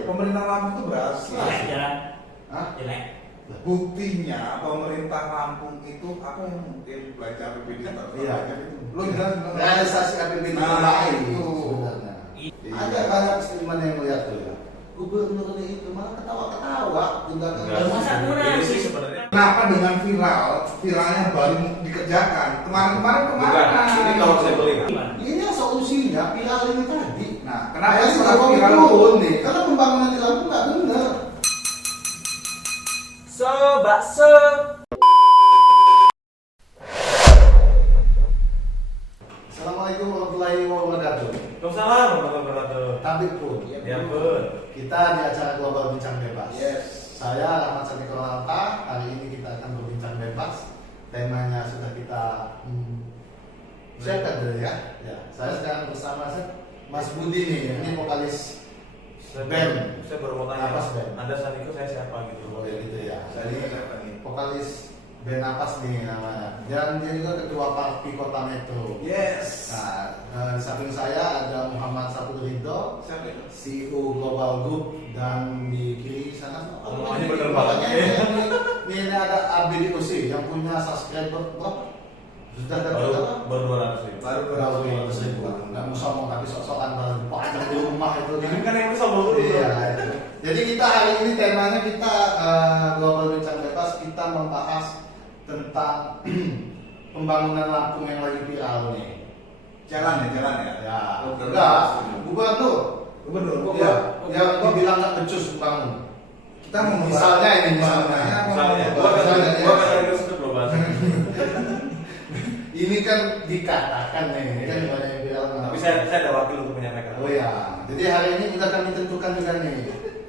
Pemerintah Lampung itu berhasil. Jalan. Hah? Jelek. Buktinya pemerintah Lampung itu apa yang mungkin belajar APBD Iya. Lo jelas Realisasi APBD terbaik itu sebenarnya. Iya. Ada banyak seniman yang melihat tuh ya. Gubernurnya itu malah ketawa-ketawa tindakan. Masa kurang Ini sih sih sebenarnya. Kenapa dengan viralnya baru dikerjakan? Kemarin Bukan. Ini kalau saya beli. Ini solusinya viral ini tadi. Nah, kenapa Kenapa setelah sekarang viral turun nih? Karena pembangunan di Lampung nggak benar. bakso. Assalamualaikum warahmatullahi wabarakatuh. Waalaikumsalam warahmatullahi wabarakatuh. Tabib pun. Ya pun. Kita di acara Global Bincang Bebas. Yes. Saya Rahmat Sandikoranta. Hari ini kita akan berbincang bebas. Temanya sudah kita siapkan dulu ya. Ya. Saya sekarang bersama Mas Budi nih. Ini vokalis band. Saya baru mau tanya. Napas band. Anda Sandiko, saya siapa gitu. Oh ya gitu ya. Saya ini siapa nih? Vokalis band Napas nih namanya. Dan dia juga ketua Parti Kota Metro. Yes. Nah, di samping saya ada Muhammad Saputo Ridho, Siapa itu? CEO Global Group, dan di kiri sana Namanya bener banget. ini ada ABDOC yang punya subscriber berapa? Sudah ada berapa? Baru 200 ribu. Baru Berapa ribu? Nggak mau sombong tapi sok-sokan baru dipasang di rumah itu. Ini kan yang bisa baru. Iya. Itu. Jadi kita hari ini temanya kita Global Bincang Bebas, kita membahas tentang pembangunan Lampung yang lagi viral nih. Jalan ya. Ya, Oh, enggak. Gubernur. Gubernur. Iya, yang dibilang nggak becus bangun. Kita mau Misalnya ini, misalnya. Misalnya, Misalnya, gua ya. kan itu belum bahas. Ini kan dikatakan nih, ini kan banyak yang bilang. Tapi saya ada wakil untuk menyampaikan. Oh ya, jadi hari ini kita akan ditentukan juga nih,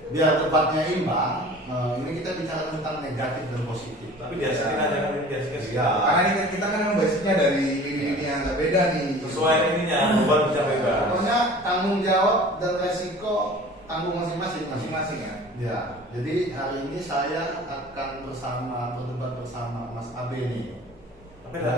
biar debatnya imbang. Ini kita bicara tentang negatif dan positif. Tapi biasain aja kan, biasain. Iya. Karena ini kita kan memang basicnya dari lini-lini yang agak beda nih. Sesuai ininya, beban bisa bebas. Pokoknya tanggung jawab dan resiko tanggung masing-masing. Masing-masing ya. Ya, jadi hari ini saya akan berdebat bersama Mas Abe nih. Tapi ada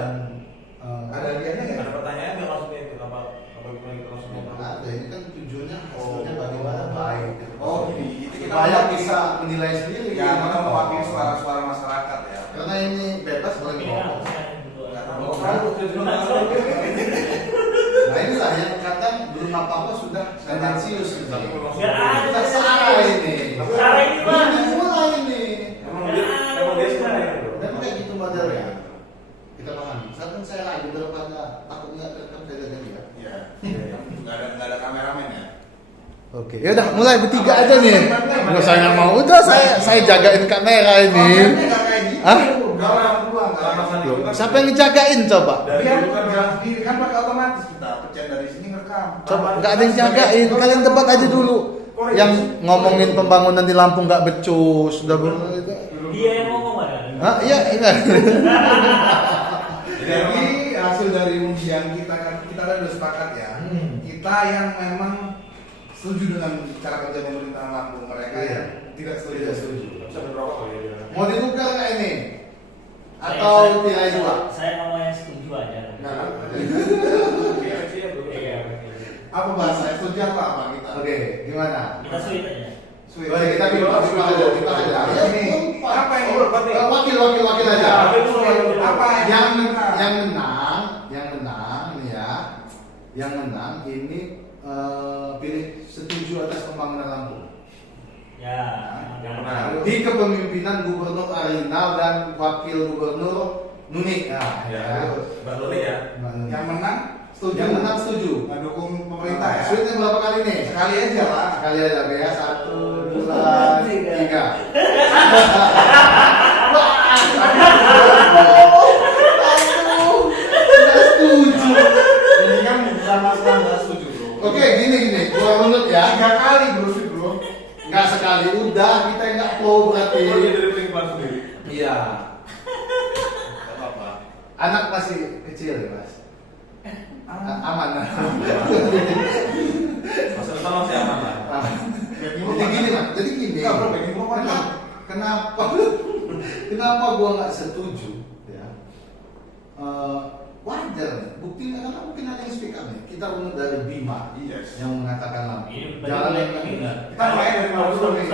Ada dianya ya? ada pertanyaan nggak maksudnya itu apa gimana kita maksudnya? Ada, ini kan tujuannya hasilnya bagaimana baik gitu. Oh, gitu. Kita Supaya mewakili- bisa menilai sendiri. Ya, kita mewakili suara-suara masyarakat ya. Karena ini bebas boleh Ini kan ngomong. Nggak tahu. Nah inilah yang kadang belum apa-apa sudah tendensius gitu. Nggak ada. Kita salah ini. Salah ini, Pak. Belum mulai ini. Emang dia sebenarnya itu. Memang kayak gitu modelnya. Kita pahami. Saat saya lagi daripada takut nggak terekam saya jadi ya. Iya. Nggak ada kameramen ya. Oke, ya udah mulai bertiga aja nih. Nggak saya nggak mau, udah saya jagain kamera ini. Nggak kayak gitu. Hah? Galang doang. Loh, siapa yang ngejagain coba? Biar bukan jalan sendiri kan pakai otomatis kita pencet dari sini ngerekam. Coba nggak ada yang jagain. Kalian debat aja dulu. Yang ngomongin pembangunan di Lampung nggak becus, udah Dia yang ngomong ada. Hah? Iya, enggak. Jadi hasil dari undian kita kan udah sepakat ya. Kita yang memang setuju dengan cara kerja pemerintahan Lampung, mereka Iya. yang tidak setuju. Bisa berrokok kali ya. Mau ditukar nggak ini? Atau tirai dua? Saya ngomongnya setuju aja. Nah, Iya sih ya belum. Iya. Apa bahasa setuju apa kita? Oke, gimana? Kita sweet aja. Sweet. Boleh kita pilih kita aja. Ya, ini apa yang Wakil aja. apa Yang menang nih ya. Yang menang ini pilih setuju atas pembangunan Lampung. Ya. Yang benar. Di kepemimpinan Gubernur Arinal dan Wakil Gubernur Nuni. Nah, Ya, Mbak Loli ya. yang menang setuju? Yang menang setuju. Nggak dukung pemerintah ya? Sweetnya berapa kali nih? Sekali aja lah. Sekali aja ya. 1, 2, 3. Nggak setuju. Ini kan bukan masalah nggak setuju bro. Oke, gini. Gua runut ya. 3 kali bro sih bro. Nggak sekali. Udah, kita nggak flow berarti. Oh, dia dari lingkungan sendiri. Iya. Gak apa-apa. Anak masih kecil ya, Mas. Aman. Masa depan masih aman lah. Jadi gini. Nggak, bro, backing gua mana? Kenapa gua nggak setuju ya? wajar nih. Buktinya kan mungkin ada yang speak up nih. Kita runut dari Bima Yes. yang mengatakan lampu. Ini Jalan yang ini enggak. Kita mulai dari mana dulu nih?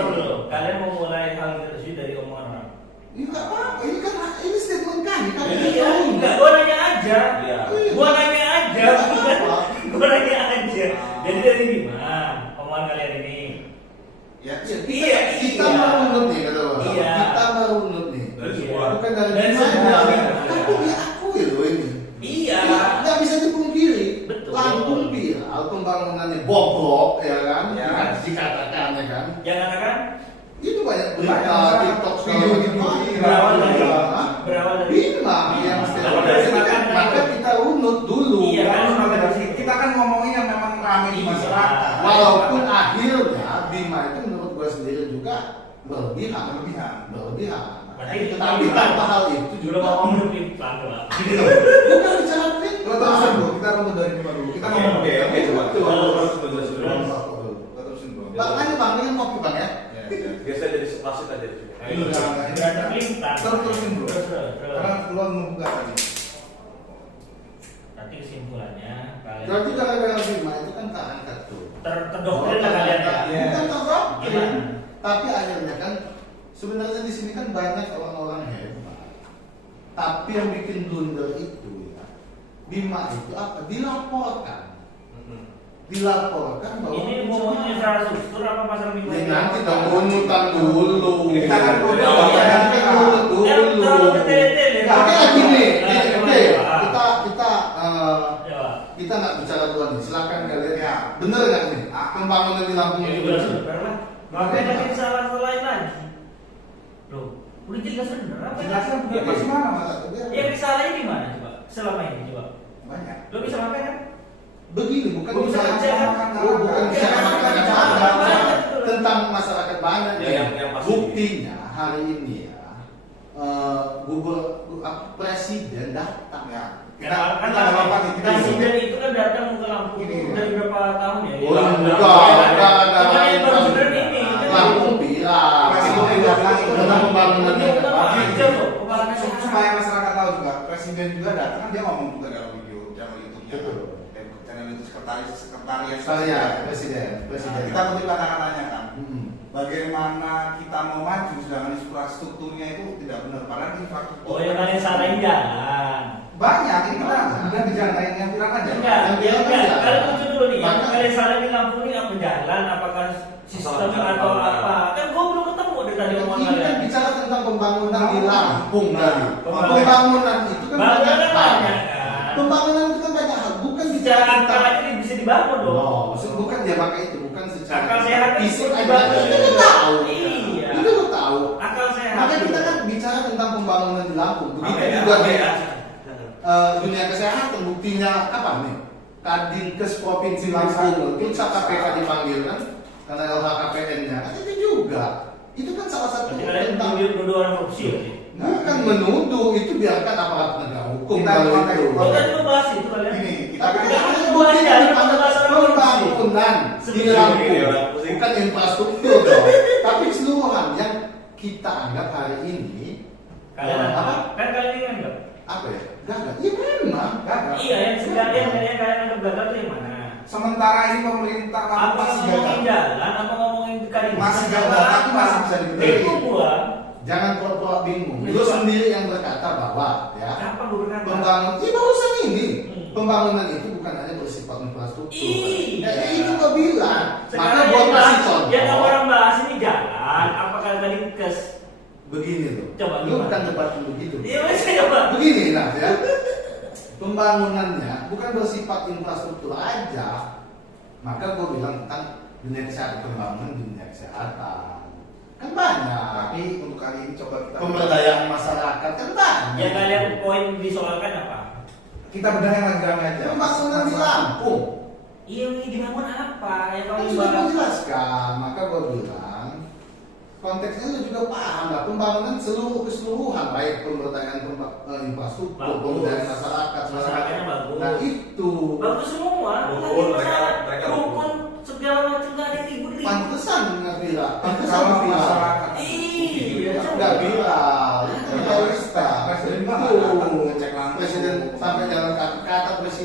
Kalian mau mulai hal tersebut dari omongan orang. Ini nggak apa-apa. Ini kan ini statement kami. Kami Iya, enggak. Gua nanya aja. Iya. Gua nanya aja. Nggak apa-apa. Gua nanya aja. Jadi dari Bima, omongan kalian ini. Ya, Kita merunut nih kata Bapak. Iya. Kita merunut nih. Dari Iya. semua. Bukan dari Dan Bima semua. aja. Tapi diakui loh ini. Iya. Nggak bisa dipungkiri. Betul. Lampung viral, pembangunannya bobrok, ya kan? Ya. Dikatakan ya kan? Jangan kan Itu banyak berita, Banyak, TikTok, video-video berawal dari Hah? berawal dari Bima yang Berawal dari maka kita runut dulu. Iya, kan? kita kan ngomongin yang memang ramai di Iya. masyarakat. Walaupun akhirnya Bima itu menurut gue sendiri juga berlebihan. Berlebihan. Berarti Tapi tanpa hal itu juga juga mau ngomong pelan pelan. bukan bicara itu. Kita terusin dulu, kita runut dari Bima dulu. Kita ngomong Oke, coba. Terus menjelaskan dulu. Kita terusin dulu. Bang, ini bang, ini kopi bang ya. Biasa jadi wasit aja. Ini jangan, Berarti pelan. terusin dulu. Terus. Karena keluar membuka tadi. Nanti kesimpulannya kalian Berarti gara-gara Bima itu kan keangkat tuh. terdoktrin lah kalian ya. Iya. Bukan terdoktrin. Gimana? Tapi akhirnya kan sebenarnya di sini kan banyak orang-orang hebat. Tapi yang bikin blunder itu ya, Bima itu apa? Dilaporkan. Dilaporkan bahwa Ini ngomongin infrastruktur apa pasar minggu? ya, nanti dong runutan dulu. Kita kan runut runut dulu. Terlalu detail-detail ya. Oke, gini, Nah, oke, gimana, Pak? kita Ya, Pak. kita nggak bicara duluan nih. Silakan kalian. Ya. Bener nggak nih? Pembangunan di Lampung Ya, itu. udah bener lah. Makanya lagi salah-salahin lagi. Loh, udah jelas bener apa? Jelaskan Ya, di mana mas? yang disalahin di mana coba? Selama ini coba. Banyak. Lo bisa makan kan? Begini, bukan Bukan bicara masyarakat. bukan bicara Banyak. tentang masyarakat banyak. Ya, yang pasti. Buktinya hari ini ya, presiden datang Ya. Kita kan Kita apa nih? Kita presiden itu kan datang ke Lampung Ini, dari berapa tahun ya? Oh, Cuma yang baru bener ini. Lampung viral. Presiden datang tentang pembangunan Ini udah aja loh, kepalanya supaya masyarakat tahu juga, presiden juga datang kan dia ngomong juga dalam video channel YouTube-nya. Betul. Channel itu sekretariat. Saya presiden. Nah, kita kutip kata-katanya kan. Hmm. Bagaimana kita mau maju sedangkan infrastrukturnya itu tidak benar. Padahal infrastruktur. Oh, yang kalian salahin jalan. Banyak ini kita sudah bicara yang viral aja. Enggak, enggak. Kalian lucu dulu nih. Yang Maka- kalian salahin di Lampung ini apa jalan? Apakah sistem atau apa? Kan gua belum ketemu dari tadi omongan Ini kan kalian. bicara tentang pembangunan di Lampung tadi. Pembangunan. Pembangunan itu kan Bangunan banyak hal. banyak kan. Pembangunan itu kan banyak hal, bukan Secara bicara akal tentang aja bisa dibangun dong. no, maksud bukan dia pakai itu, bukan secara Akal sehat kan fisik bisa aja. dibangun. Itu lu tahu. Iya. Itu lu tahu. Akal sehat. Maka kita kan bicara tentang pembangunan di Lampung. Begitu Oke, juga oke, di ya. dunia kesehatan buktinya apa nih? Kadinkes Provinsi Lampung itu KPK dipanggil kan karena LHKPN-nya. Kan itu juga. Itu kan salah satu Berarti kalian tentang nuduh orang korupsi ya? bukan menuduh, itu biarkan aparat penegak hukum Kita kalau memakai itu. Oh, tadi lu bahas itu kalian. Ini kita Tapi Kita kan kan ada bahas buktinya ya, di kita bahas orang korupsi. pembangunan di Sebenarnya Lampung, gini, orang pusing. bukan infrastruktur dong. Tapi keseluruhan yang kita anggap hari ini Kalian apa? apa? Kan kalian ini enggak? Apa ya? Gagal. Iya memang gagal. Iya, yang sebenarnya yang kalian anggap gagal itu yang mana? sementara ini pemerintah Apa Lampung masih ngomongin gagal. jalan? Apa ngomongin kali? Masih gagal, tapi masih bisa dibeli. Itu gua. Jangan pura-pura bingung. Iya. Lu sendiri yang berkata bahwa ya Kapan gua berkata? pembangunan ini barusan ini Hmm. pembangunan itu bukan hanya bersifat infrastruktur. Iya. Ya, itu gua bilang. Maka Sekarang gua yang kasih bahas- contoh. yang orang bahas ini jalan. Apakah tadi kes? Begini loh. Coba Lu gimana? bukan debatin begitu. Iya, wes coba. Begini nah ya. Pembangunannya bukan bersifat infrastruktur aja. Maka gue bilang tentang dunia kesehatan, pembangunan dunia kesehatan kan banyak. Tapi untuk kali ini coba kita Pemberdayaan masyarakat kan banyak. Yang kalian poin disoalkan apa? kita bedah yang lagi rame aja. Pembangunan di Lampung. Iya, ini dibangun apa? Yang Kan kamu sudah bahas. menjelaskan, maka gue bilang konteksnya lu juga paham lah pembangunan keseluruhan baik pemberdayaan infrastruktur, Bagus. pemberdayaan masyarakat, Masyarakatnya bagus. Nah itu Bagus semua. Rukun, Lagi masalah mereka rukun segala macam nggak ada yang ribut-ribut. pantesan nggak viral, pantesan Kalau nggak viral. masyarakat Iya, Nggak coba. viral, itu realista. Presiden juga Itu. nggak datang ngecek langsung. Presiden sampai jalan kaki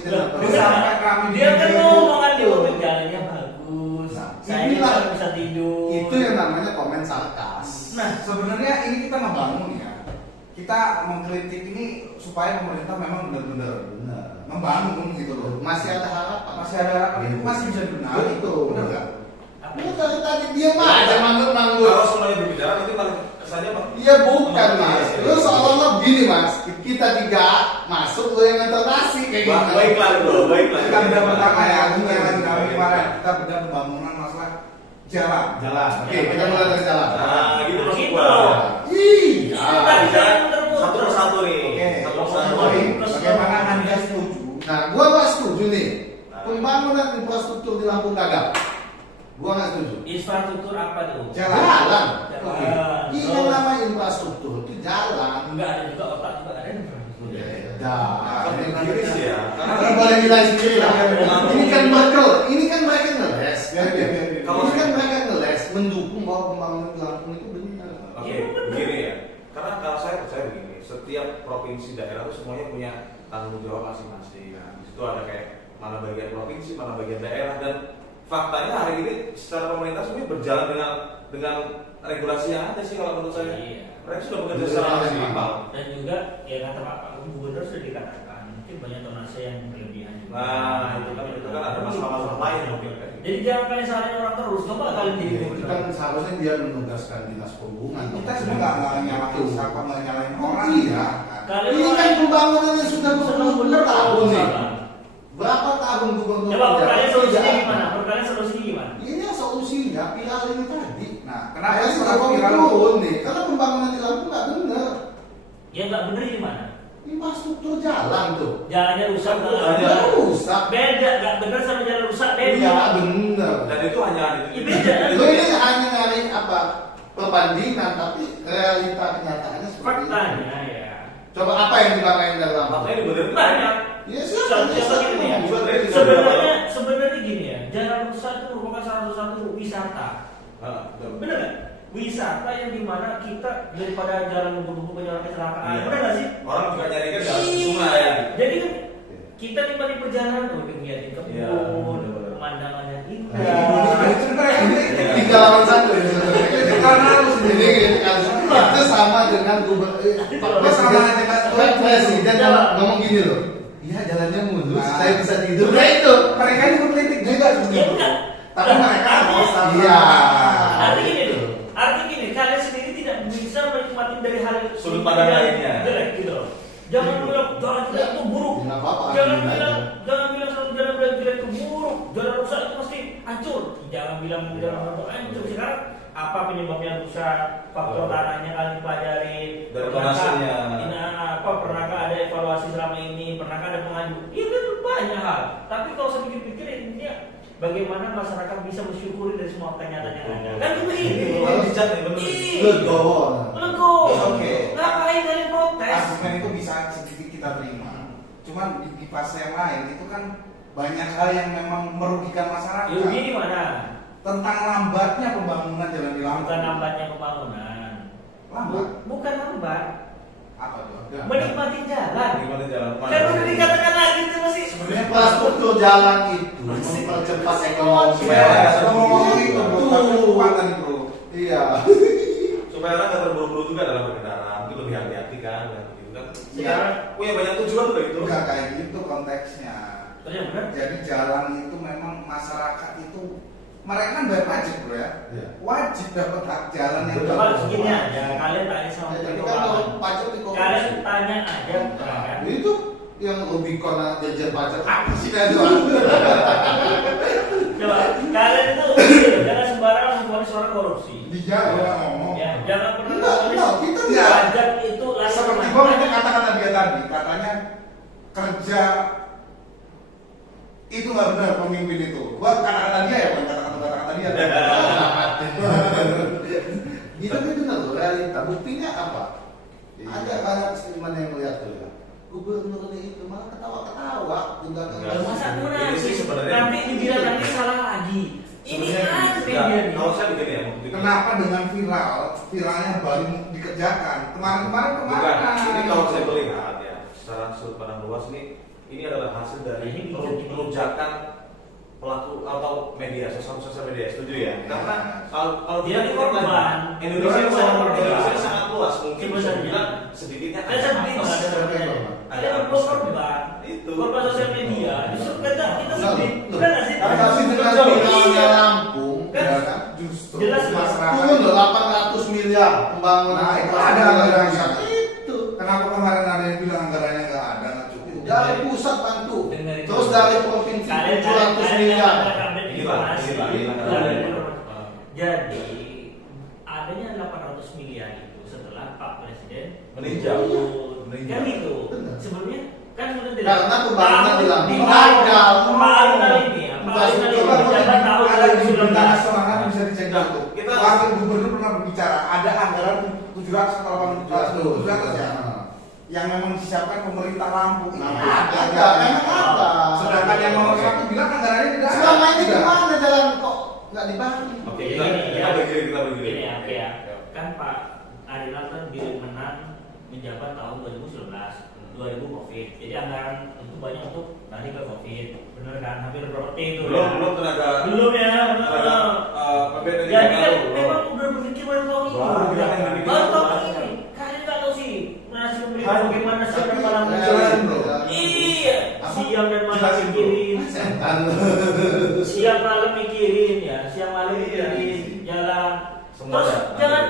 presiden Loh, atau bukan. sampai kami Dia kan video ngomong kan itu. dia jalannya bagus. Nah, Saya inilah. juga bisa tidur. itu yang namanya komen sarkas. Nah, sebenarnya ini kita ngebangun ya. Kita mengkritik ini supaya pemerintah memang benar-benar Benar. membangun gitu loh. Masih ada harapan. Masih ada harapan itu masih bisa dibenahi. Betul. Benar nggak? apa Lu dari tadi diam aja manggut-manggut. Kalau semuanya berbicara nanti malah kesannya Pak. Iya bukan mas, lu seolah-olah gini mas, kita tiga masuk lu yang nasi kayak gitu. Baiklah bro, baiklah. Kita bedah pertama ya, aku yang lagi kami kemarin kita bedah pembangunan masalah jalan. Jalan, oke kita mulai dari jalan. Nah, gitu maksud Gitu. gua. Iya. Tadi kan Satu persatu nih. Oke, Satu persatu. Oke, bagaimana Anda setuju? Nah, gua nggak setuju nih. Pembangunan infrastruktur di Lampung gagal. Gua nggak setuju. infrastruktur apa tuh? Jalan. Jalan. Jalan. Oke. Ini yang namanya infrastruktur itu jalan. Enggak ada juga otak juga ada infrastruktur. Beda. Kan gini sih ya. Karena boleh nilai sendiri lah. Ini kan mereka ngeles. Biar, biar, biar, biar. Ini kan mereka ngeles mendukung bahwa pembangunan di Lampung itu benar. Oke, begini ya. Karena kalau saya percaya begini, setiap provinsi daerah itu semuanya punya tanggung jawab masing-masing. Nah, di situ ada kayak mana bagian provinsi, mana bagian daerah, dan faktanya hari ini secara pemerintah semuanya berjalan dengan regulasi yang ada sih kalau menurut saya. Iya. Mereka sudah bekerja secara maksimal. Dan juga ya kata Pak Gubernur sudah dikatakan mungkin banyak donasi yang berlebihan juga. Nah, itu kan ada masalah-masalah lain mungkin kan. Jadi jangan kalian salahin orang terus, coba kalian jadi Itu gubernur. kan seharusnya dia menugaskan dinas perhubungan. Kita sebenarnya nggak nyalahin siapa, nggak nyalahin orang Iya. ya. Kalian Ini kan pembangunan yang sudah benar-benar tahun nih. Salah. Berapa tahun gubernur? Coba kerja? kalian solusinya Tidak. gimana? Kalian solusinya gimana? Ini solusinya viral ini tadi. Nah, kenapa Saya setelah sudah viral turun nih? Karena pembangunan di Lampung nggak benar. Ya nggak bener di mana? Infrastruktur jalan tuh. Jalannya rusak. Jalannya rusak. Beda, nggak bener sama jalan rusak beda. Iya benar. Dan itu hanya Iya, beda. Itu ini hanya nyari apa perbandingan, tapi realita kenyataannya seperti itu. Faktanya ya. Coba apa yang dipakai dari Lampung? makanya dibenerin Banyak. Ya Contohnya begini ya. Sebenarnya gini ya, jalan rusak itu merupakan salah satu wisata. Bener nggak? Wisata yang dimana kita daripada jalan ngebut-ngebut banyak orang kecelakaan. Iya. Bener nggak sih? Orang juga nyari kan jalan sungai ya. Jadi kan kita nikmati perjalanan tuh ngeliatin kebun, Iya, bener-bener. pemandangannya indah. Nah, itu mereka kritik. Tiga lawan satu ya. Karena harus Ini itu sama dengan Lo sama aja nggak setuju. presiden ngomong gini loh. Iya jalannya mulus, Nah. saya bisa tidur. Nah itu. mereka ini mengkritik juga Ya sebenarnya. enggak. Tapi mereka mau sama. Iya. Arti gini loh. Arti gini, kalian sendiri tidak bisa menikmati dari hal Sudut pandang yang lainnya. jelek gitu loh. Jangan bilang jalan jelek itu buruk. Nggak apa-apa, Jangan aminin bilang aja. jangan bilang satu jalan jelek itu buruk. Jalan rusak itu pasti hancur. Jangan bilang jalan rusak hancur. Sekarang apa penyebabnya rusak? Faktor tanahnya kalian pelajari. Dari donasinya. Pernahkah ada evaluasi selama ini? Pernahkah ada pengajuan? Iya kan banyak hal. Tapi kalau saya pikir-pikir intinya bagaimana masyarakat bisa bersyukuri dari semua kenyataan yang ada. Kan itu ini. Ini bijak nih bener. Legowo. Lego. Oke. Ngapain kalian protes? Argumen itu bisa sedikit kita terima. Cuman di fase yang lain itu kan banyak hal yang memang merugikan masyarakat. Ya begini mana? Tentang lambatnya pembangunan jalan di Lampung. Bukan lambatnya pembangunan. Lambat. Bukan lambat. Apa tuh? Menikmati jalan. Gimana jalan? Kan udah dikatakan lagi itu masih. Sebenarnya Infrastruktur jalan itu mempercepat ekonomi. supaya ngomong itu bro, Betul. tapi lupa tadi bro. Iya. Supaya orang nggak terburu-buru juga dalam berkendara, mungkin lebih hati-hati kan, gitu kan. Sekarang Punya banyak tujuan loh itu. Enggak kayak gitu konteksnya. Terus yang benar? Jadi jalan itu memang masyarakat itu mereka kan bayar pajak bro ya. Iya. Wajib dapat hak jalan yang Betul. Coba bagus. segini aja. Kalian tanya sama Jadi Menteri kan kalau Keuangan. pajak di Kalian tanya aja, kan? itu yang Rubicon dirjen pajak apa sih itu? Coba kalian itu jangan sembarangan memfonis orang korupsi. Dia ngomong. Ya, jangan pernah Enggak, memfonis enggak, kita enggak. pajak itu lain Seperti sama. gua itu kata-kata dia tadi, katanya kerja itu nggak benar pemimpin itu. Gua kata-kata dia ya, bukan kata-kata dia. Itu kan benar loh realita. Buktinya apa? Iya. Ada banyak seniman yang melihat tuh ya. Gubernurnya itu malah ketawa-ketawa di belakang. Enggak. Masa Ini kurang sih sih? sebenarnya- Nanti dibilang nanti salah lagi. Ini Sebenarnya aneh Enggak, dia nih. kalau saya begini ya, begini. Kenapa dengan viralnya baru dikerjakan? Kemarin Bukan, kemana? ini kalau saya melihat ya, secara sudut pandang luas ini adalah hasil dari Ini perujakan pelaku atau media sosial media, setuju ya? Karena kalau Dia kita korban. lihat, Indonesia Dia korban. Indonesia sangat luas, mungkin bisa Sebenarnya. dibilang sedikitnya Ada sedih nggak ada korban? Ada korban. Itu Korban sosial media. Justru kita sedih. Loh, Benar nggak sih? Kalau sih dengan viralnya Lampung, Kan? ya kan? Justru Jelas, masyarakat Turun loh 800 miliar pembangunan. Nah, itu ada anggarannya. Itu. Kenapa kemarin ada yang bilang anggarannya nggak ada, nggak cukup? Dari pusat bantu. Dengan itu. Terus dari provinsi Kalian 700 miliar. Jadi adanya 800 miliar itu setelah Pak Presiden meninjau. kan itu Benar. sebelumnya kan sudah tidak Karena pembangunan di Lampung gagal. gagal. Baru kali ini ya, baru kali ini menjabat tahun ada di berita 2019. nasional kan bisa dicek Nah, itu. kita- Wakil Gubernur pernah berbicara ada anggaran 700 atau 800 ya, yang memang disiapkan pemerintah Lampung. Ini Ada, memang ada. Sedangkan yang nomor 1 bilang anggarannya tidak ada. Selama ini Tidak. kemana jalan kok nggak dibangun? Oke, Jadi kita gini, ya. kita begini. Ini ya, ya. Kan Pak Ariel kan menang menjabat tahun 2019, 2000 Covid. Jadi anggaran tentu banyak untuk lari ke Covid. Bener kan? Hampir berapa T itu ya? Belum tenaga Belum ya. tenaga PBN Jadi kan belum. memang udah berpikir baru tahun ini. Baru Baru tahun ini. Kalian nggak tahu sih nasib pemerintah bagaimana siap dan malam Tapi- menjalan. bro. Iya, Apa? siang dan malam Jelasin, bro. mikirin. Setan. Siang malam mikirin ya, siang malam mikirin jalan. Semua Terus ada. jangan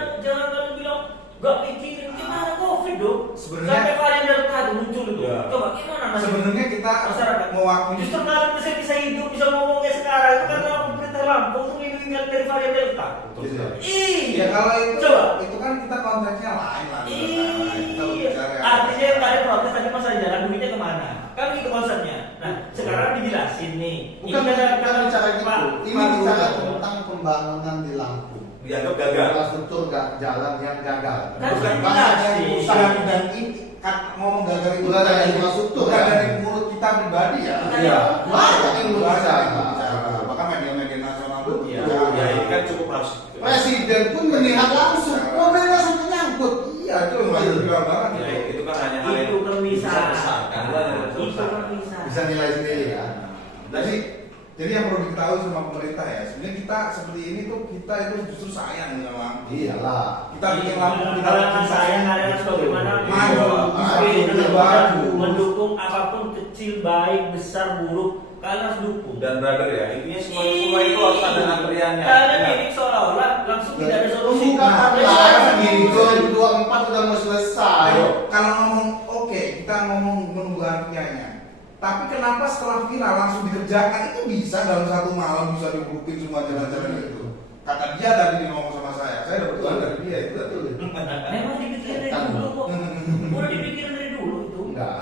kalian bilang gak mikirin gimana Covid dong. Sebenarnya- Sampai varian Delta itu muncul itu. Ya. Coba gimana nasib Sebenarnya kita masyarakat mewakili justru kalian bisa hidup bisa ngomong kayak sekarang itu karena pemerintah Lampung tuh melindungi dari varian Delta. Betul sekali. Iya. ya kalau itu Coba. itu kan kita konteksnya lain lah. Kita Iya. berbicara Artinya yang kalian protes tadi masalah jalan duitnya kemana? Kan itu konsepnya. Nah, sekarang dijelasin nih. Bukan kan bicara gitu. Pak, Ini bicara tentang pembangunan di Lampung. Dianggap gagal. Infrastruktur jalan yang gagal. Kan Bukan sudah bahas dijelasin. yang usaha usaha. dan ini kan ngomong gagal itu Bukan dari infrastruktur, bukan ya? dari mulut kita pribadi ya. Iya. Banyak yang berbicara. Bahkan media-media nasional pun Iya. bicara. Ya ini kan cukup harus. Presiden pun melihat langsung. Mobilnya sampai nyangkut. Iya itu yang viral banget. Ya, itu kan hanya hal yang itu kan bisa. besar kan. Itu kan bisa. Bisa nilai sendiri ya. Jadi yang perlu diketahui sama pemerintah ya, sebenarnya kita seperti ini tuh kita itu justru sayang dengan Lampung. Iyalah. Kita bikin Lampung kita Kalau bikin saya harus bagaimana maju, mendukung apapun kecil, baik, besar, buruk, kalian harus dukung. Dan brother ya, intinya semua itu harus ada antriannya. Kalian Ya. ini seolah-olah langsung tidak ada solusi. Bukan Nah, lagi 2024 sudah mau selesai. Ayo, kalau ngomong oke, kita ngomong menunggu antriannya. Tapi kenapa setelah viral langsung dikerjakan itu bisa dalam satu malam bisa dibukin semua jalan-jalan itu? Kata dia tadi dia ngomong sama saya dapat tuan dari dia itu betul. Memang dipikirin dari dulu kok. Udah dipikirin dari dulu itu. Enggak.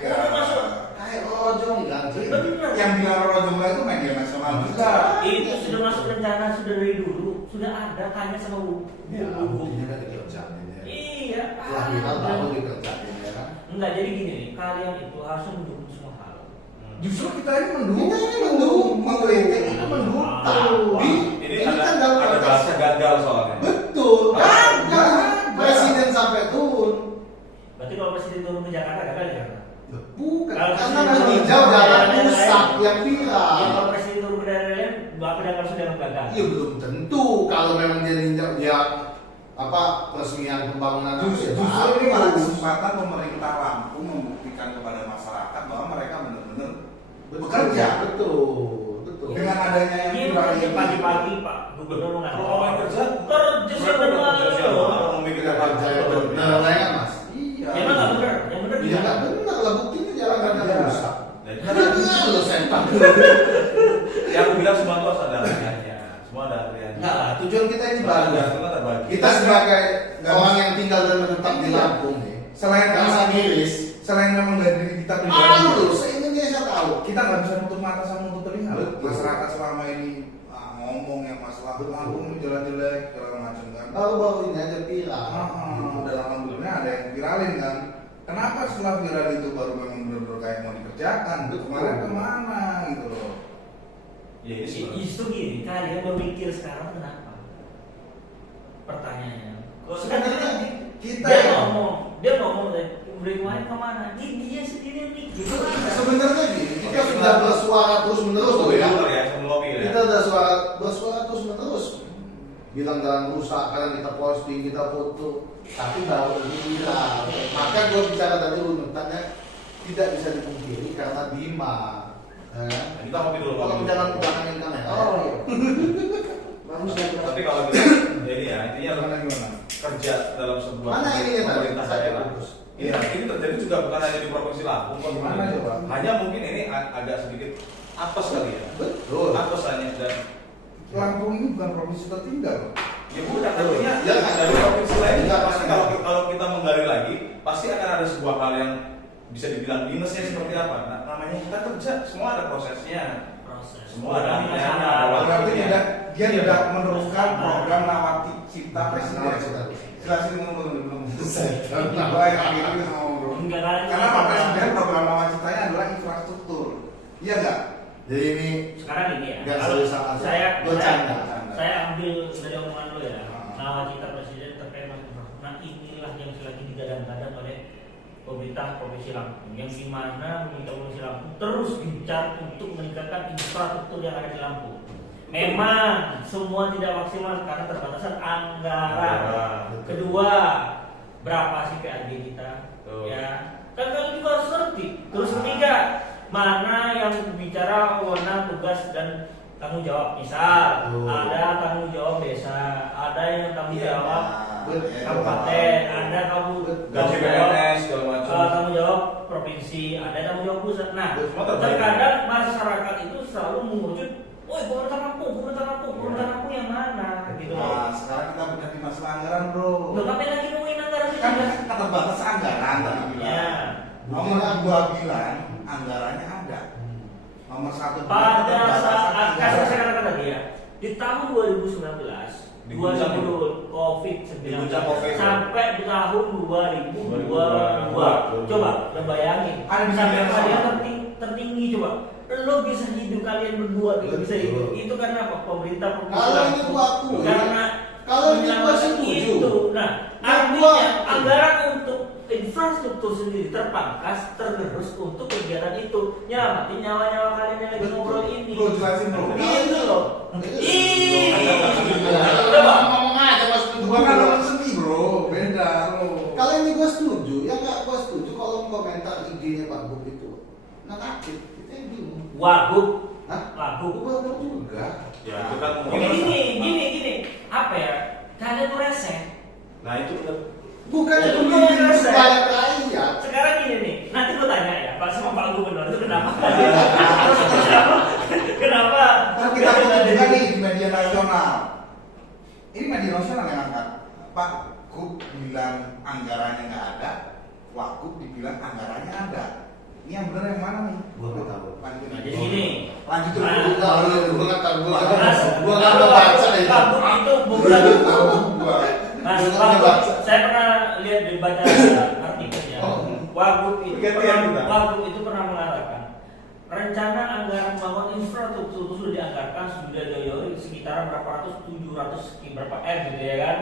Udah masuk. Kayak Rojo enggak. Benar. Yang bilang Rojongla itu media nasional juga. Itu sudah masuk rencana sudah dari dulu. Sudah ada tanya sama Bu. Ya, buktinya kan dikerjain ya. Iya. Setelah viral baru dikerjain ya kan. Enggak, jadi gini nih, kalian itu harusnya mendukung semua hal. Justru kita ini mendukung, Kita ini mendukung. mengkritik itu mendukung. Tapi Ini ini kan ada dalam ada konteks- bahasa gagal soalnya. Betul. Gagal. Presiden sampai turun. Berarti kalau presiden turun ke Jakarta gagal ya? Bukan. Kalau Karena presiden meninjau turun ke jalan daerah pusat lain, yang viral. Ya kalau presiden turun ke daerah lain, bapak dan sudah gagal. Iya belum tentu kalau memang dia ninjau dia apa peresmian pembangunan Justru ya ini malah bagus. kesempatan pemerintah Lampung membuktikan kepada masyarakat bahwa mereka benar-benar bekerja. Betul. Dengan adanya yang Ini viral kan ini. pagi-pagi Pak Gubernur mengatakan Kalau ngomongin kerja, kerja siapa dulu? memikirkan Kerja hal yang tersebut. benar kan mas? Iya. Emang nggak benar? Yang benar Iya gimana? nggak benar lah buktinya jalan Iya. nggak rusak. Nah, Benar lo sentak. Ya aku bilang semua itu harus ada antriannya. Semua ada antriannya. Nah tujuan kita ini Bagus. bagus. Kita terbagi. Kita sebagai Nggak orang bisa. yang tinggal dan menetap di Lampung nih, Selain rasa miris. selain memang dari diri kita pribadi, Malu, se-Indonesia tahu. kita nggak bisa nutup mata sama nutup telinga. Betul. Masyarakat selama ini ngomong yang masalah Lampung ini jalan jelek, jalan macam kan. Baru-baru ini aja viral. Dan alhamdulillah ada yang viralin kan. Kenapa setelah viral itu baru memang benar-benar kayak mau dikerjakan? Betul. Kemarin kemana gitu loh? Ya ini sebenarnya. Justru gini, kalian berpikir sekarang kenapa? Pertanyaannya. Sebenarnya kita dia ngomong dari kemarin kemana? Dia sendiri yang mikir. Sebenarnya gini, kita sudah bersuara terus menerus loh ya. Kita sudah bersuara terus menerus. Bilang jalan rusak, kadang kita posting, kita foto, tapi baru ini viral. Maka gue bicara tadi unutannya tidak bisa dipungkiri karena Bima. Kita ngopi dulu. Kalau jangan belakangin kamera. Oh iya. Baru saya Tapi kalau kita jadi ya intinya gimana? kerja dalam sebuah Mana ini ya, pemerintah Pak? daerah. Ini terjadi juga bukan hanya di provinsi Lampung, kok. Gimana coba? Hanya mungkin ini agak sedikit apes kali ya. Betul. Apes hanya dan Lampung ini bukan provinsi tertinggal loh. ya bukan artinya Ya, dari provinsi lain enggak, pasti kalau kita menggali lagi pasti akan ada sebuah hal yang bisa dibilang minusnya seperti apa. Nah, namanya kita kerja semua ada prosesnya. Semua ada aturannya, ada Berarti waktunya. tidak dia Iya. tidak meneruskan program Nawati Cipta Presiden. Nawacita. Jelasin belum selesai. Baik, akhirnya kita ngomong bro. Enggak kan? Karena Pak Presiden program Nawacitanya adalah infrastruktur. Iya nggak? Jadi ini Sekarang ini ya. nggak Kalau serius sama bercanda. saya ambil dari omongan lo ya. Nawacita Presiden terkait dengan infrastruktur. Nah inilah yang lagi digadang-gadang oleh pemerintah Provinsi Lampung, yang dimana pemerintah Provinsi Lampung terus gencar untuk meningkatkan infrastruktur yang ada di Lampung. Memang semua tidak maksimal karena terbatasan anggaran. Kedua, berapa sih PAD kita? Betul. Ya, kan kalian juga harus ngerti. Terus ketiga, mana yang bicara wewenang, tugas dan tanggung jawab. Misal, Betul. ada tanggung jawab desa, ada yang tanggung Iya, jawab betul. kabupaten, ada Gaji PNS segala macam. tanggung jawab provinsi, ada tanggung jawab pusat. Nah, Semua terbagi. terkadang masyarakat itu selalu mengerucut, woi pemerintah Lampung yang mana? Gitu loh. Nah, sekarang kita bedah di masalah anggaran bro. Loh, ngapain lagi nemuin anggaran itu? Kan keterbatasan anggaran tadi Ya. bilang. Nomor dua bilang anggarannya ada. Nomor satu Pada keterbatasan saat anggaran. saya katakan tadi ya, di tahun 2019 Diguncang 2020 COVID-19 Diguncang COVID. sampai di tahun 2022. Coba lo bayangin, Ada di sampai sana. kalian tertinggi coba. Lo bisa hidup kalian berdua gitu bisa hidup. Betul. Itu karena apa? Pemerintah Kalau ini gua akui. karena Kalau ini gua menyelamatkan setuju. itu. Nah, Yang artinya gua akui. anggaran untuk infrastruktur sendiri terpangkas tergerus untuk kegiatan itu nyelamatin nyawa-nyawa kalian yang lagi ngobrol ini. Bro jelasin bro. Gitu loh. Ih. Coba ngomong aja mas. Gua kan orang seni bro, beda lo. Kalau ini gue setuju, yang nggak gue setuju kalau komentar IG-nya Pak Gub itu negatif, kita yang bingung. Wagub, Hah? wagub. Gue baru juga. Ya itu kan Gini. Apa ya? Kalian tuh rese. Nah itu kan Bukan Itu pemimpin bukan saya. rakyat rakyat. Sekarang gini nih, nanti gue tanya ya, Pak sama Pak Gubernur itu kenapa? Kenapa? Kan kita foto juga nih di media nasional. Ini media nasional yang angkat. Pak Gub bilang anggarannya nggak ada, Wagub dibilang anggarannya ada. Ini yang benar yang mana nih? Gua nggak tahu. Lanjut. Nah, jadi gini. Lanjut Nah, dulu. Gue nggak tahu. Gue Mas, nggak baca deh. Pak Gub itu bukan. Gua. Mas, Gua Pak nggak Gub, baca. saya pernah lihat di baca artikelnya. Oh. Wagub itu Gantian kita. Wagub itu pernah mengatakan rencana anggaran bangun infrastruktur itu sudah dianggarkan sudah diyoyori sekitar berapa ratus 700 berapa M gitu ya kan.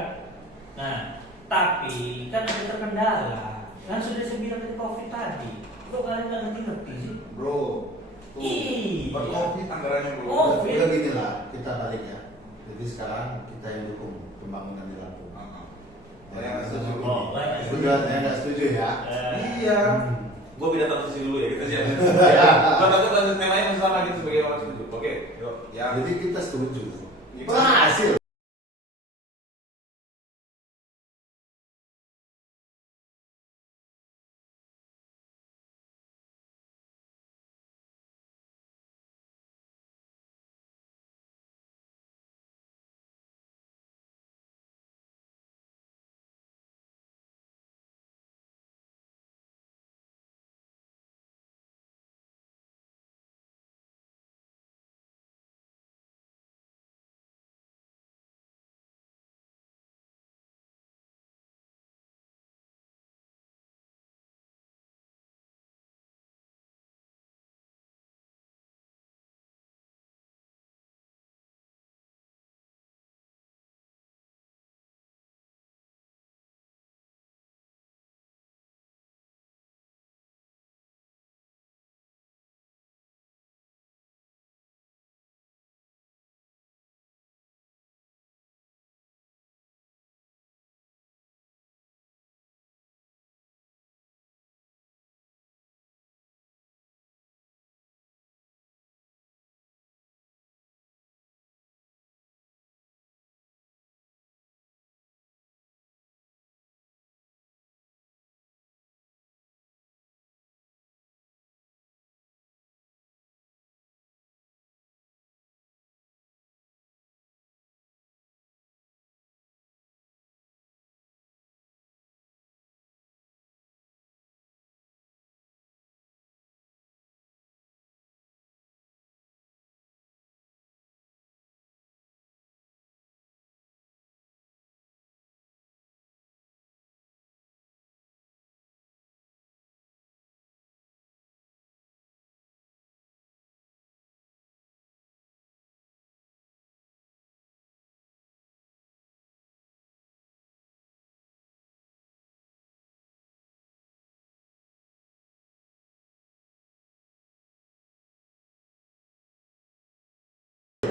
Nah, tapi kan ada terkendala. Kan sudah saya bilang dari COVID tadi. Kok kalian nggak ngerti sih? Bro. tuh. Iya. Buat COVID anggarannya bro. Oh. Udah gini lah, kita balik ya. Jadi sekarang kita yang dukung pembangunan di Lampung. Saya nggak setuju. Oh, baik. Setuju, saya nggak setuju ya. Iya. gue beda transisi dulu ya kita siap. Ya. Gue takut temanya masih sama gitu sebagai orang setuju. Oke, yuk. Ya. Jadi kita setuju. Gimana? Berhasil.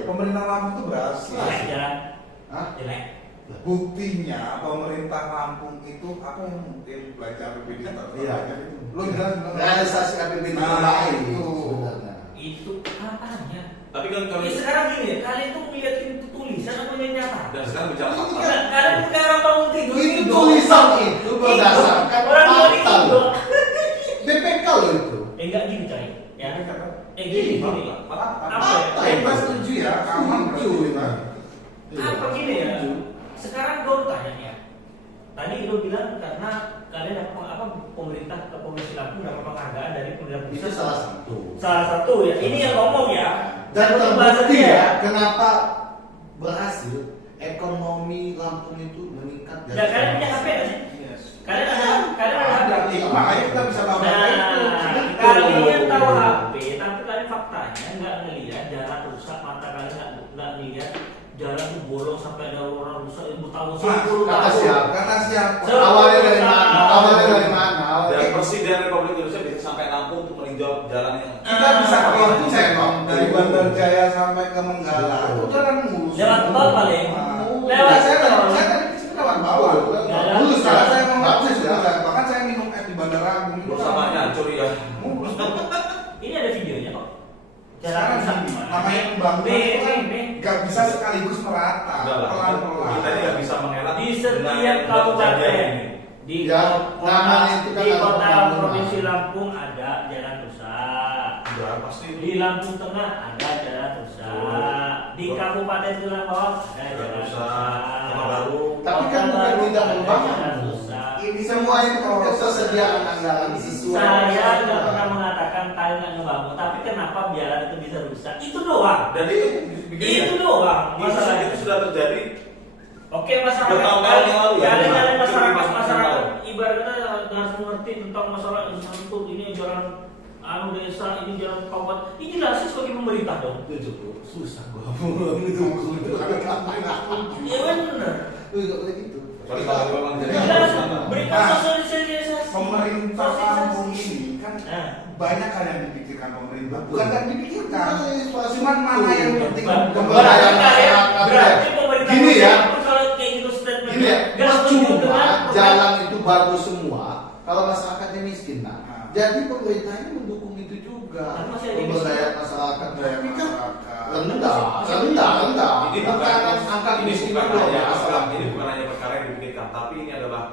pemerintah Lampung itu berhasil. Jelek jalan. Hah? Jelek. Buktinya pemerintah Lampung itu apa yang mungkin belajar APBD Iya. Lo jelas Realisasi APBD Nah, terbaik itu. sebenarnya. Itu apanya? Tapi kan kalau Ya sekarang gini, kalian tuh melihat itu tulisan apa yang nyata? dan sekarang bicara fakta. Nah, kalian sekarang bangun tidur Itu tulisan itu berdasarkan orang tua fakta. itu. BPK loh itu. Enggak gini coy. Ya. Gini Gini, gini. fakta. Apa ya? Kita setuju ya, aman Setuju. Apa gini ya? Sekarang gue tanya ya. Tadi lu bilang karena kalian dapat apa pemerintah ke Komisi Lampung dapat penghargaan dari pemerintah Itu pusat. salah satu. Salah satu ya. Ini yang ngomong ya. Dan Untuk terbukti bahasanya ya kenapa berhasil ekonomi Lampung itu meningkat. Dan kalian punya HP nggak sih? Kalian ada Ada, HP? makanya kita bisa tahu data itu. Nah, kalian tahu HP, tapi kalian faktanya nggak ngelihat jalan rusak, mata kalian nggak ngelihat jalan tuh bolong sampai ada orang rusak ibu tahu kata siapa? Karena siapa? Awalnya dari mana? Awalnya dari mana? Dan Presiden Republik Indonesia bisa sampai Lampung untuk meninjau jalan yang Kita bisa kalau cek dari Bandar Jaya sampai ke Menggala itu jalan mulus. Lewat tol paling. Lewat Lewat saya tol. tadi lewat bawah. Nggak ada. Mulus kalau saya mau Bagus ya. bahkan saya minum es di Bandar Agung itu bersamanya hancur ya. mulus. Ini ada videonya kok. Jalan Sekarang rusak gini, gimana? namanya pembangunan itu kan Nih. nggak bisa sekaligus merata, Enggak lah. pelan-pelan. Kita ini nggak bisa mengelak Di dengan setiap kejadian kabupaten ini. di Ya, namanya itu kan di ada kota pembangunan. provinsi Lampung ada jalan rusak. Udah pasti Di Lampung Tengah ada jalan rusak. Di Kabupaten Tulang Bawang ada udah jalan rusak. rusak. Kota Baru. Tapi kan Kota bukan Baru tidak ada membangun. jalan rusak. Ini Semua itu kan ketersediaan anggaran sesuai. Saya nggak pernah mengatakan kalian nggak ngebangun, tapi kenapa jalan itu bisa rusak? Itu doang. Dan itu begini ya. Itu doang. Itu Masalahnya. sudah terjadi. Oke masyarakat Bertahun-tahun yang lalu ya. kalian masyarakat Bertahun-tahun. masyarakat ibaratnya harus mengerti tentang masalah itu ini jalan anu desa ini jalan kabupaten ini jelasnya sebagai pemerintah dong. Itu susah gua ngomong itu. Iya benar. Lu nggak boleh gitu. Kecuali kalau memang jadi Jelas Nah, berikan sosialisasi. Pemerintah Lampung ini kan Nah, banyak hal yang dipikirkan pemerintah, bukan kan dipikirkan. Nah, Cuman mana yang penting Pemberdayaan berarti pemerintah Gini ya. kalau kayak gitu statement Ini ya, nggak setuju percuma dengan jalan itu bagus semua kalau masyarakatnya miskin. Nah, Nah. jadi pemerintah ini mendukung itu juga. Tapi masih ada Pemberdayaan masyarakat. Daya Tapi kan masyarakat. rendah. Ini Tekanan bukan angka ini kemiskinan bukan luar hanya biasa. ini bukan hanya perkara yang dipikirkan, tapi ini adalah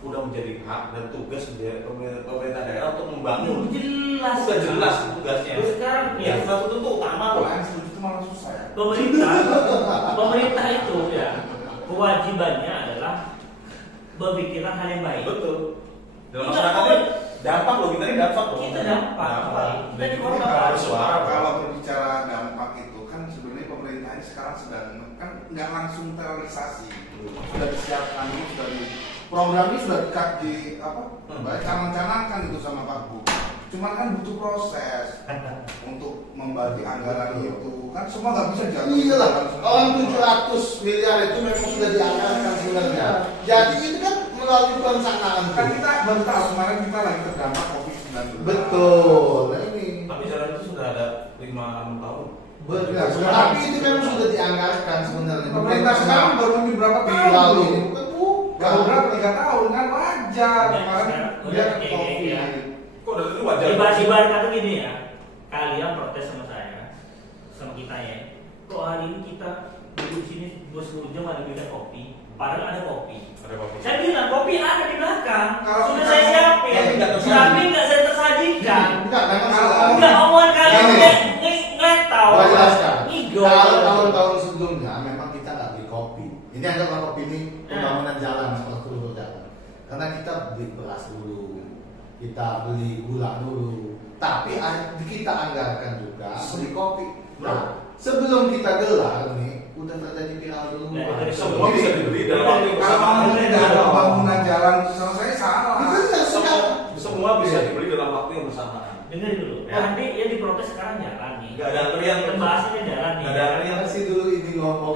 udah menjadi hak dan tugas menjadi pemerintah daerah untuk membangun. jelas. Sudah jelas tugasnya. Sekarang Ya, ya sudah itu utama Kalau loh. yang setuju itu malah susah ya. pemerintah itu ya kewajibannya adalah berpikiran hal yang baik. Betul. Dalam Kita masyarakat ini dampak loh, kita ini dampak loh. Kita dampak. Kita Dan di kita kota harus Baru. suara. Kalau berbicara dampak itu kan sebenarnya pemerintah ini sekarang sedang kan nggak langsung terrealisasi, sudah disiapkan dulu, sudah di program ini sudah di apa canang-canangkan itu sama Pak Bu. Cuman kan butuh proses untuk membagi anggaran itu kan semua nggak bisa jatuh. Iya lah, orang 700 miliar itu memang sudah dianggarkan sebenarnya. Jadi itu kan melalui perencanaan. Kan kita baru tahu kemarin kita lagi terdampak COVID-19. Betul. Nah, ini. Tapi jalan itu sudah ada 5-6 tahun. Benar. Tapi itu memang sudah dianggarkan sebenarnya. Pemerintah sekarang baru ini berapa di tahun? lalu loh? ini bukan Baru berapa 3 tahun kan wajar. Udah, Kemarin udah, dia kayak COVID. ya. Kok dari itu wajar? Ibarat kata gini ya, kalian protes sama saya, sama kita ya. Kok hari ini kita duduk di sini 2 jam ada minta kopi, padahal ada kopi. Ada kopi. Saya bilang kopi ada di belakang, Kalau sudah kita- saya siapin, Tapi nggak tersaji. tapi nggak saya tersajikan. Enggak, memang Kalau- Udah omongan kalian Gini. ngetau. Gua jelaskan. Ngigo. Kalau tahun-tahun sebelumnya memang kita nggak beli kopi. Ini anggap kopi ini pembangunan jalan, salah satu jalan. Karena kita beli beras dulu, kita beli gula dulu. Tapi kita anggarkan juga beli kopi. Nah, sebelum kita gelar nih, udah terjadi viral dulu. Nah, itu Semua bisa dibeli dalam waktu yang Kalau bersamaan. ngomong tidak ada pembangunan jalan, sama saya salah. Semua bisa dibeli dalam waktu yang bersamaan. Dengerin dulu. Ya. Nanti yang diprotes sekarang jalan nih. Nggak ada antrian. Pembahasannya jalan nih. Nggak ada antrian. Kasih dulu ini ngomong.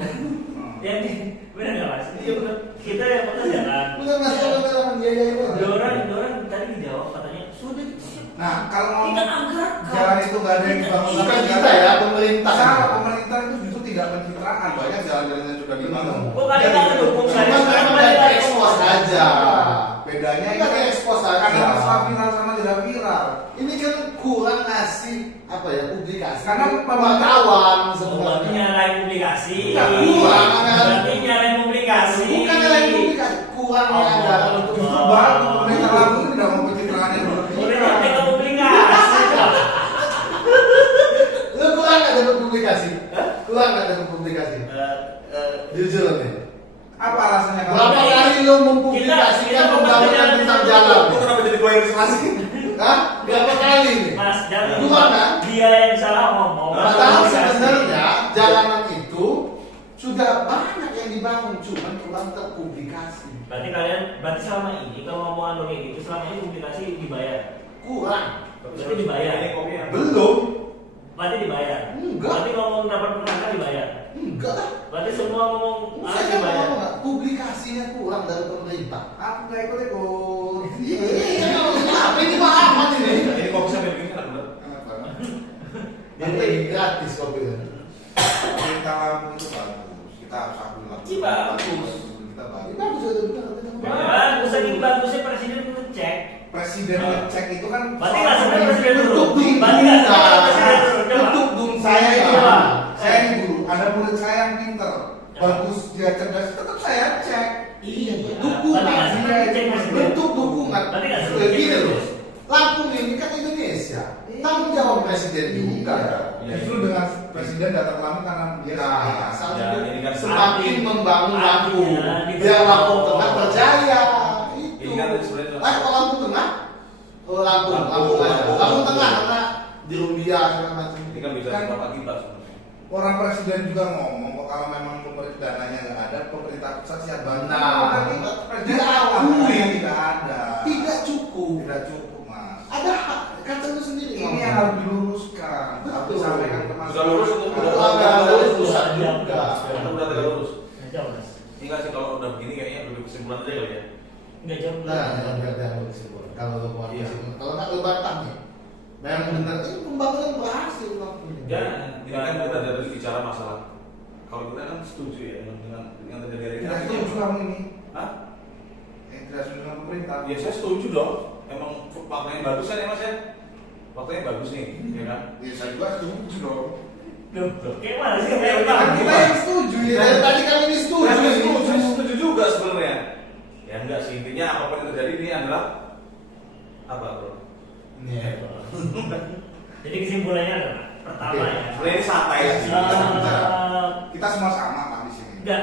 Yang di benar nggak mas? Iya benar. Kita yang protes jalan. Bukan masalah dalam biaya itu. Dorang tadi dijawab katanya sudah disiapkan. Nah, kalau Kita ngomong anggarkan. jalan itu nggak ada yang dibangun Bukan kita ya, pemerintah. Salah, pemerintah itu justru tidak minum. Kok kalian nggak mendukung saya? Cuma Sekarang memang balik dari lagi ekspos aja. Bedanya Kita ini ekspos aja. karena masalah viral sama tidak viral. Ini kan kurang ngasih apa ya publikasi. Karena pemantauan Berarti sebenarnya. nyalain publikasi. Enggak, kurang. Berarti nyalain publikasi. Bukan nilai publikasi, kurang Oh, ada. Justru bagus pemerintah lalu tidak mau pencitraan yang Boleh berlebihan. nyalain publikasi. Lu kurang nggak dapat publikasi? Kurang nggak dapat publikasi? Jujur nih. Apa alasannya kalau Berapa kali lu mempublikasikan kita pembangunan mempercayai tentang itu. jalan? Itu kenapa jadi gua yang ilustrasi? Hah? Berapa kali nih? Mas, jangan Kurang kan? dia yang salah ngomong. Padahal Publikasi. sebenarnya jalanan itu sudah banyak yang dibangun, cuman kurang terpublikasi. Berarti selama ini kalau ngomong anu kayak gitu, selama ini publikasi dibayar. Kurang. Berarti dibayar. Ini kopinya. Belum. Berarti dibayar. Enggak. Berarti ngomong dapat perangkat dibayar. Enggak lah. Berarti semua ngomong Saya kan dibayar. ngomong nggak, publikasinya kurang dari pemerintah. aku nggak ikut-ikut? Iya, apa ini Pak Ahmad ini? Ini kopi sampai begini enak bener. Enak banget. Ini lagi gratis kopinya. Pemerintah Lampung itu bagus. Kita harus akui lah. Iya, bagus. Kita bagus. Bagus sudah benar. Bagus, saking bagusnya presiden ngecek. Presiden ngecek itu kan. Berarti nggak sebenarnya presiden dulu. Bentuk dulu. Berarti nggak sebenarnya presiden dulu. Coba. Bentuk dulu. Saya ini, Coba. saya ini guru. Ada murid saya yang pinter, bagus, dia cerdas. Tetap saya cek. Iya. Dukungan. Berarti nggak sebenarnya cek presiden. Bentuk dukungan. Berarti nggak Udah sebenarnya gini cek loh. presiden. Lampung ini kan Indonesia. Tanggung jawab presiden juga. Iya. Justru dengan presiden datang lama karena dia Nah, Ya, ini kan semakin membangun Lampung, Artinya, biar Lampung Tengah percaya. Itu. Ini kan sebenarnya- Kok Lampung Tengah? Oh Lampung aja. Lampung Tengah karena di Rumbia segala macam. Ini kan bisa Kan- sebab akibat sebenarnya. orang presiden juga ngomong kok kalau memang pemerintah dananya nggak ada, pemerintah pusat siap bantu. Nah, Tapi presiden diakui. dananya tidak ada. Tidak cukup. Tidak cukup mas. Ada hak, kata lu sendiri. Ini ngomong. yang harus diluruskan. Harus Betul. disampaikan ke Sudah lurus itu? Udah Udah lurus, lurus. pusat juga. Kita udah tegak lurus. Nggak jauh, Mas. Ini nggak sih kalau udah begini kayaknya lebih kesimpulan aja kali ya. Nggak jauh. Nah, yang lu kesimpulan. Kalau lu mau Iya. kesimpulan, kalau nggak lu bantah nih. Memang benar ini pembangunan berhasil Lampung ini. Dan ini kan kita dari bicara masalah. Kalau kita kan setuju ya dengan terjadi Tidak setuju kamu ini. Hah? Tidak setuju dengan pemerintah. Ya saya setuju dong. Emang faktanya bagus kan ya mas ya? Faktanya bagus nih, ya kan? Ya saya juga setuju dong. Loh, kayak mana sih? Kan Kayak kita yang setuju ya. Dari tadi kami ini setuju. Ya, saya ini. setuju juga sebenarnya. Ya enggak sih, intinya apapun yang terjadi ini adalah apa bro? Nih. Jadi kesimpulannya adalah pertama Oke. ya. Sebenarnya ini santai sih. Kita semua sama kan di sini. Enggak,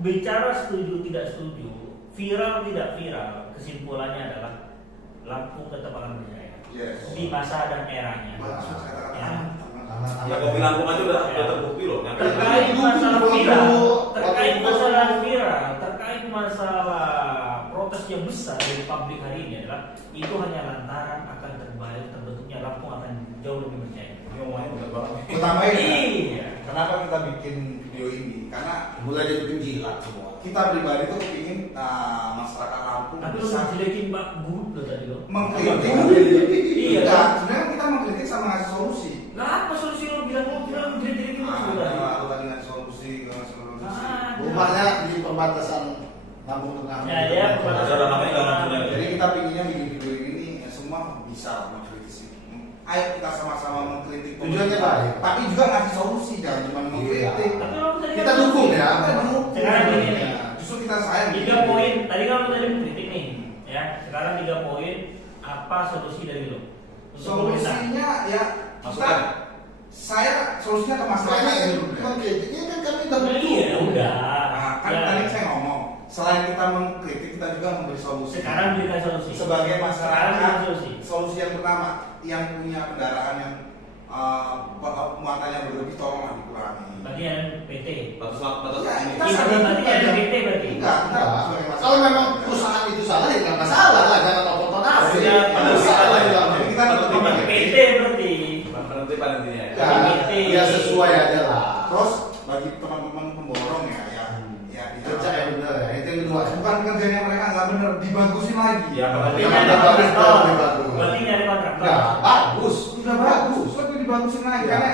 bicara setuju tidak setuju, viral tidak viral, kesimpulannya adalah Lampung tetap akan berjaya Yes. di masa dan eranya. Maksud kata-kata Ya. Ya kopi Lampung aja udah terbukti loh. Nyampe Terkait Dulu, masalah dulu, viral, dulu. terkait Waktu masalah itu. viral, terkait masalah protes yang besar dari publik hari ini adalah itu hanya lantaran akan terbentuknya Lampung akan jauh lebih berjaya. Ini ngomongnya bener banget. Pertama ini. Iya. Kenapa kita bikin video ini? Karena Mulai jadi penjilat semua. kita pribadi tuh ingin masyarakat Lampung Tapi lu bisa jelekin Mbak Guru loh tadi lo. mengkritik. Iya. Enggak, sebenarnya kita mengkritik sama ngasih solusi. Nah, apa solusi lo bilang jelekin itu sudah? Aku tadi ngasih solusi, ngasih solusi. Ah. Rumahnya di perbatasan Lampung Tengah. Ya, perbatasan namanya nggak mampu. Jadi kita pinginnya bikin video ini ya semua bisa mengkritik. Ayo kita sama-sama mengkritik. Tujuannya baik. Tapi juga ngasih solusi, jangan cuma mengkritik. Tapi lo tadi Kita dukung ya. Kita dukung. Sekarang begini nih. Ya, justru kita sayang. 3 poin. Tadi kan lo tadi mengkritik nih, ya. Sekarang 3 poin. Apa solusi dari lo? Untuk pemerintah? Solusinya ya Masukan. saya solusinya ke masyarakat Makanya dulu ya. mengkritiknya kan kami udah Nah, iya, udah. Nah, kan Ya. tadi saya ngomong, selain kita mengkritik, kita juga memberi solusi. Sekarang berikan solusi. Sebagai Sekarang masyarakat, berikan solusi. solusi yang pertama, yang punya kendaraan yang muatannya berlebih, tolonglah dikurangi. Berarti yang PT. Batas Ya, ini. kita Iya, sadar berarti juga ada ya. PT berarti. Enggak, kita Enggak. sebagai masyarakat. Kalau memang perusahaan itu salah ya nggak masalah lah, jangan otot-otot asli. Maksudnya pada Nggak saat salah ya. juga. Jadi kita Penertiban. PT berarti. Penertiban intinya ya. Ya, PT. ya sesuai aja lah. Terus bagi teman-teman pemborong ya, ya Kerja yang benar ya. Itu yang kedua. bukan kerjanya mereka nggak bener, dibagusin lagi. Ya, Berarti kalau Yang nyari bagus, kontraktor. lebih bagus. Berarti nyari kontraktor. Enggak, bagus. Udah bagus, tapi dibagusin lagi Ya. karena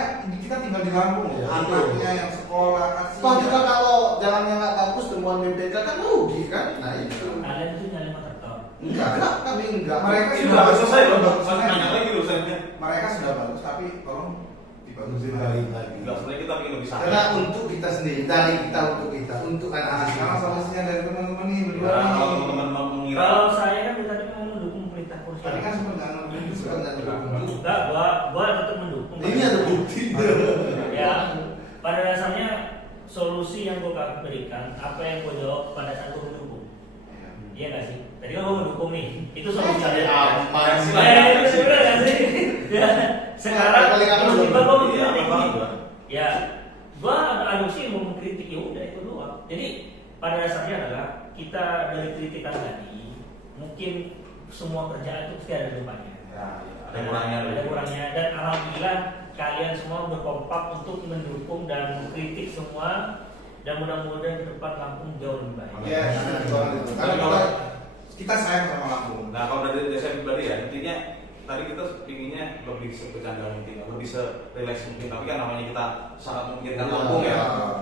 kita tinggal di Lampung, Iya, anaknya yang sekolah kasih. Toh juga kalau jalannya nggak bagus temuan BPK kan rugi kan? Nah itu. Kalian itu nyari motor tol. Enggak, kami enggak. Mereka Ini sudah udah bagus, selesai loh. bagus. Masih banyak lagi urusannya. Mereka sudah bagus, tapi tolong dibagusin Bagusin lagi. lagi. Enggak, sebenarnya kita ingin lebih Karena untuk kita sendiri, dari kita untuk kita, untuk Nah, anak-anak sekarang kita. solusinya dari teman-teman nih berdua Ya, nih. kalau teman-teman mau mengira Kalau saya kan tadi mau mendukung pemerintah Polisi. Tadi kan sempat nggak ngomongin itu kan. Enggak, gua tetap mendukung. Ini ada bukti. Ya, pada dasarnya solusi yang gua berikan, apa yang gua jawab pada saat gua mendukung. Iya nggak sih? Tadi kan gua mendukung nih. Itu solusi Cari saya. aman. Itu bener nggak sih? Ya, sekarang Paling apa tiba-tiba dulu? gua Iya, mengkritik apa nih. gua? Ya, gua ada sih mau mengkritik, ya udah itu doang. Jadi pada dasarnya adalah kita dari kritikan tadi mungkin semua kerjaan itu pasti ada depannya. Ya, ada kurangnya. Ada kurangnya, dan alhamdulillah kalian semua berkompak untuk mendukung dan mengkritik semua, dan mudah-mudahan ke depan Lampung jauh lebih baik. Iya, karena kita sayang sama Lampung. Nah, kalau dari saya pribadi ya, intinya tadi kita pinginnya lebih sepecanda mungkin, lebih se-relax mungkin. Tapi kan namanya kita sangat memikirkan Lampung ya,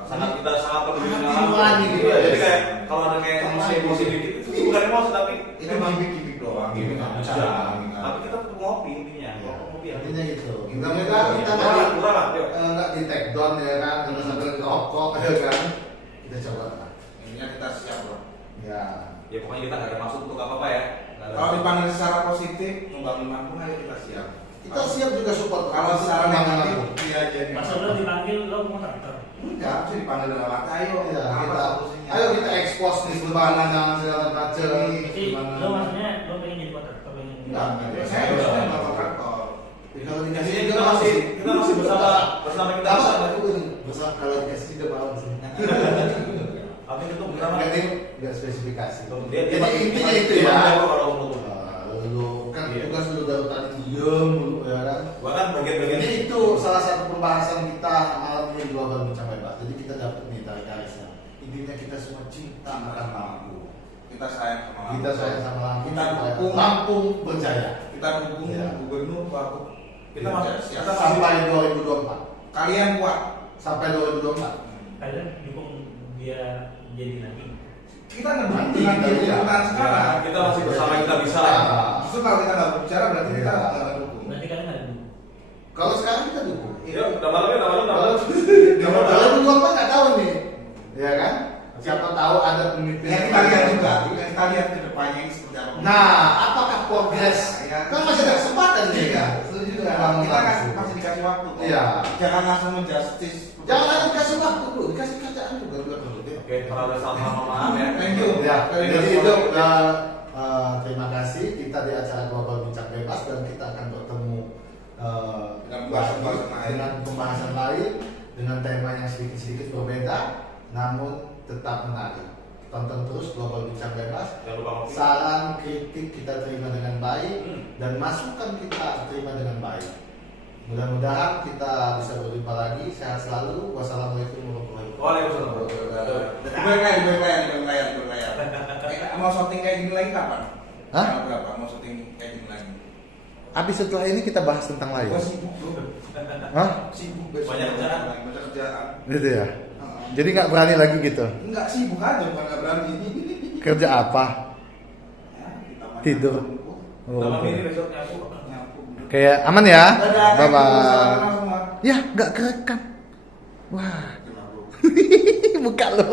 kita sangat peduli dengan Hati Lampung. nurani gitu ya. Jadi kayak kalau ada kayak emosi dikit itu bukan emosi tapi Itu gimmick doang, gimmick aja. aja. Tapi kita tuh ngopi intinya, ngopi ya. Intinya gitu. Kita Kita Kurang lah, yuk. nggak di take down ya kan, nggak sambil ngerokok ya kan. Kita coba lah. Intinya kita siap loh. Ya. Ya pokoknya kita nggak ada maksud untuk apa-apa ya. Nggak ada- Kalau dipanggil secara positif, membangun Lampung ayo kita siap. Kita siap juga support. Kalau secara negatif, dia jadi. Masa lo dipanggil lo mau traktor? Enggak, bisa dipanggil dalam arti ayo. Ya, apa kita, solusinya? ayo kita expose nih sebenarnya segala macam. Jadi lo maksudnya lo pengen jadi kontraktor, pengen Enggak, saya harusnya bawa traktor. Kalau dikasih Jadi juga kita masih bersama kita apa? bersama. Itu bersama kalau dikasih juga mau sih. Tapi itu bersama. Nggak spesifikasi. Dia Jadi intinya itu ya. Kalau untuk Lu kan Iya. tugas lu dari tadi diem mulu ya kan. gua kan bagian-bagian Jadi itu salah satu pembahasan kita malam ini global mencapai bebas. Jadi kita dapat nih dari garisnya. Intinya kita semua cinta akan Lampung. Kita sayang sama Lampung. Kita sayang sama Lampung. Kita dukung Lampung berjaya. Kita dukung Ya. gubernur Pak. Kita masih siap. Sampai 2024. Kalian kuat. Sampai 2024. kalian dukung dia jadi lagi. Kita ngedukung dengan pemerintahan sekarang. kita masih bersama kita bisa. Justru kalau kita nggak berbicara berarti kita Iya. nggak ngedukung. Berarti kalian nggak dukung. Kalau sekarang kita dukung. Yuk, udah malam ya, udah malam. Kalau 2024 nggak tahu nih, ya kan? Siapa tahu ada pemimpin. Yang kita lihat juga, yang kita lihat ke depannya ini seperti apa. Nah, apakah progres? Ya. Kan masih ada kesempatan nih. Iya, setuju juga. Kita masih dikasih waktu. kok. Iya. Jangan langsung menjustice. Jangan lagi dikasih waktu dulu, dikasih kerjaan juga dulu. Oke, kalau udah sama maaf ya. Thank you. Ya, Thank you. jadi itu terima kasih kita di acara Global Bincang Bebas dan kita akan bertemu Dengan pembahasan lain. dengan pembahasan lain dengan tema yang sedikit-sedikit berbeda namun tetap menarik. Tonton terus Global Bincang Bebas. Jangan lupa ngopi. Saran kritik kita terima dengan baik Hmm. dan masukan kita terima dengan baik. Mudah-mudahan kita bisa berjumpa lagi. Sehat selalu. Wassalamualaikum warahmatullahi wabarakatuh. Waalaikumsalam. Di layar. Mau syuting kayak gini lagi kapan? Hah? Tanggal berapa? Mau syuting kayak gini lagi? Habis setelah ini kita bahas tentang Gua layar. sibuk bro. Hah? Sibuk besok. Banyak kerjaan. Banyak kerjaan. Gitu ya. Jadi nggak berani lagi gitu. Enggak sibuk aja, bukan nggak berani. Kerja apa? Ya, kita main Tidur. nyapu. Sama Oh, ini besoknya aku. Nyapu. kayak aman ya. Dadah, Bye bye. assalamualaikum semua. Ya nggak kerekam. Wah, Kenapa, bro? buka lo.